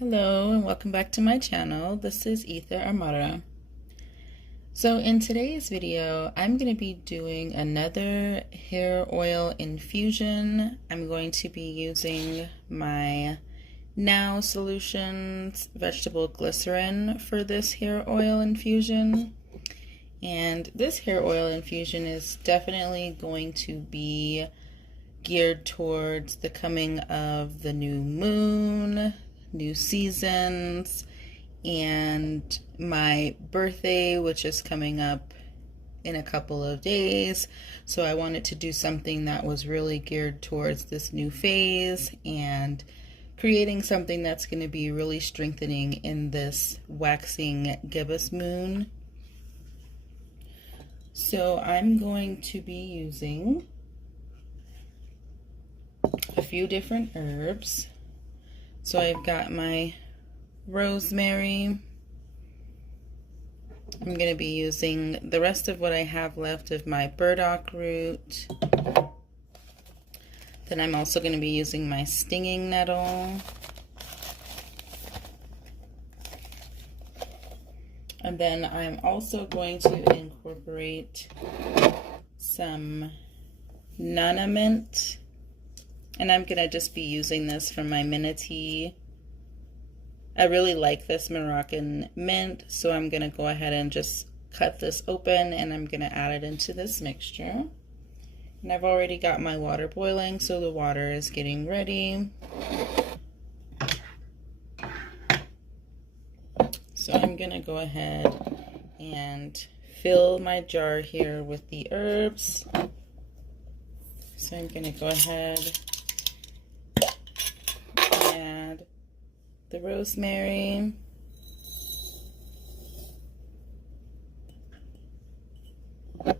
Hello and welcome back to my channel. This is Ether Amara. So in today's video, I'm going to be doing another hair oil infusion. I'm going to be using my Now Solutions vegetable glycerin for this hair oil infusion. And this hair oil infusion is definitely going to be geared towards the coming of the new moon, new seasons, and my birthday, which is coming up in a couple of days. So I wanted to do something that was really geared towards this new phase and creating something that's going to be really strengthening in this waxing gibbous moon. So I'm going to be using a few different herbs. So I've got my rosemary. I'm going to be using the rest of what I have left of my burdock root. Then I'm also going to be using my stinging nettle. And then I'm also going to incorporate some nana mint. And I'm going to just be using this for my minty. I really like this Moroccan mint, so I'm going to go ahead and just cut this open and I'm going to add it into this mixture. And I've already got my water boiling, so the water is getting ready. So I'm going to go ahead and fill my jar here with the herbs. So I'm going to go ahead, add the rosemary, I'm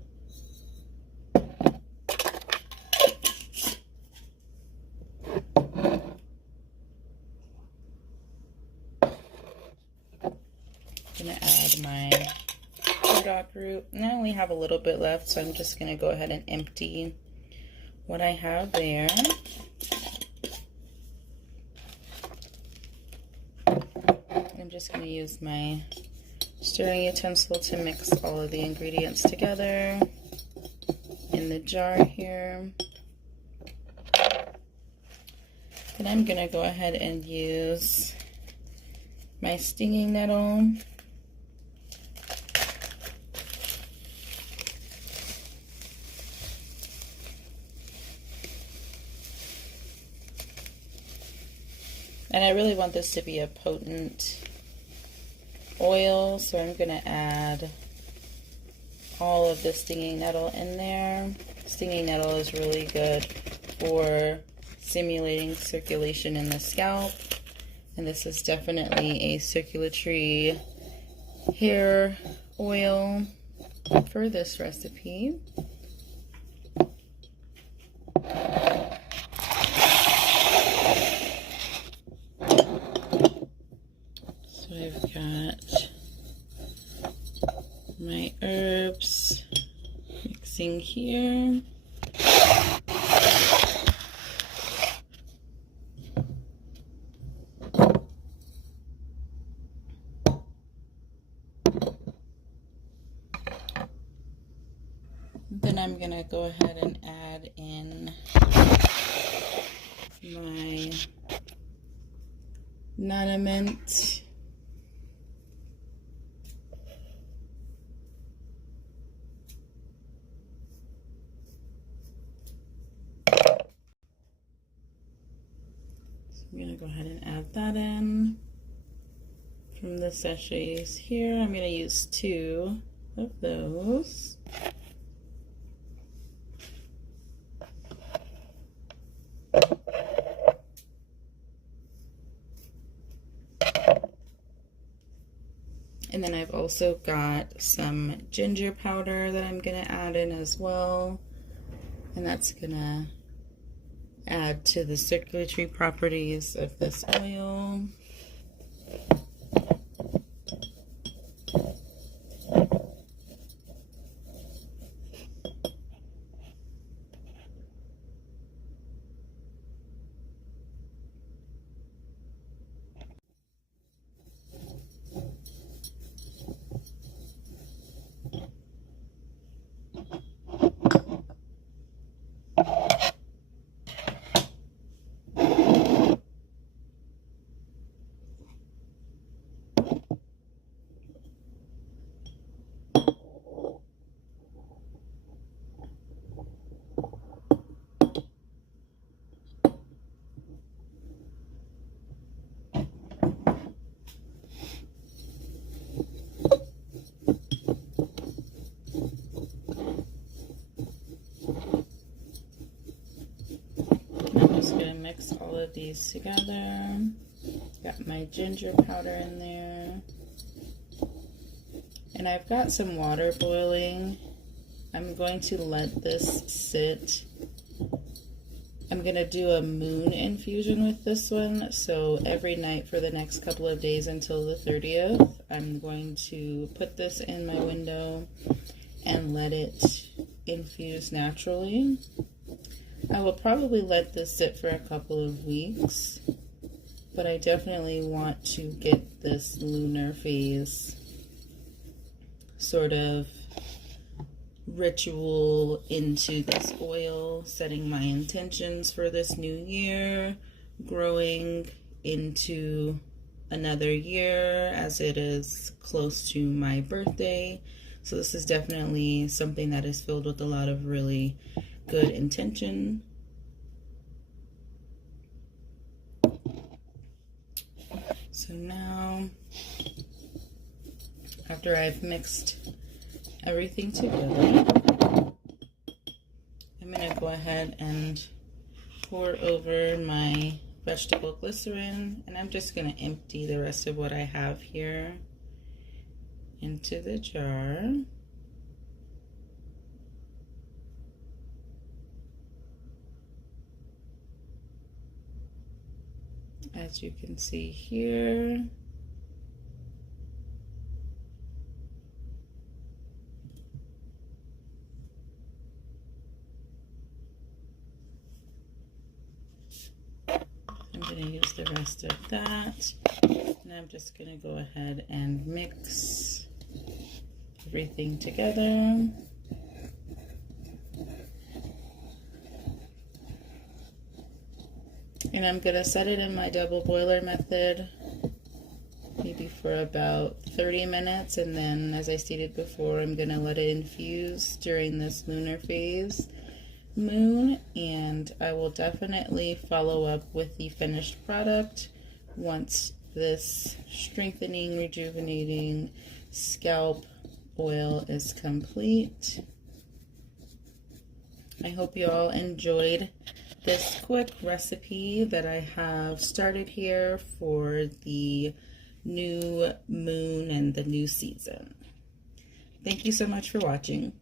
going to add my burdock root. And I only have a little bit left, so I'm just going to go ahead and empty what I have there. I'm just going to use my stirring utensil to mix all of the ingredients together in the jar here. Then I'm going to go ahead and use my stinging nettle. And I really want this to be a potent oil, so I'm going to add all of the stinging nettle in there. Stinging nettle is really good for stimulating circulation in the scalp, and this is definitely a circulatory hair oil for this recipe. So I've got my herbs mixing here. Then I'm going to go ahead and add in my nana mint. I'm going to go ahead and add that in. From the sachets here, I'm going to use 2 of those. And then I've also got some ginger powder that I'm going to add in as well. And that's going to add to the circulatory properties of this oil. of these together. Got my ginger powder in there. And I've got some water boiling. I'm going to let this sit. I'm going to do a moon infusion with this one. So every night for the next couple of days until the 30th, I'm going to put this in my window and let it infuse naturally. I will probably let this sit for a couple of weeks, but I definitely want to get this lunar phase sort of ritual into this oil, setting my intentions for this new year, growing into another year as it is close to my birthday. So this is definitely something that is filled with a lot of really good intention. So now, after I've mixed everything together, I'm going to go ahead and pour over my vegetable glycerin, and I'm just going to empty the rest of what I have here into the jar. As you can see here, I'm going to use the rest of that, and I'm just going to go ahead and mix everything together. And I'm going to set it in my double boiler method, maybe for about 30 minutes, and then, as I stated before, I'm going to let it infuse during this lunar phase moon, and I will definitely follow up with the finished product once this strengthening, rejuvenating scalp oil is complete. I hope you all enjoyed this quick recipe that I have started here for the new moon and the new season. Thank you so much for watching.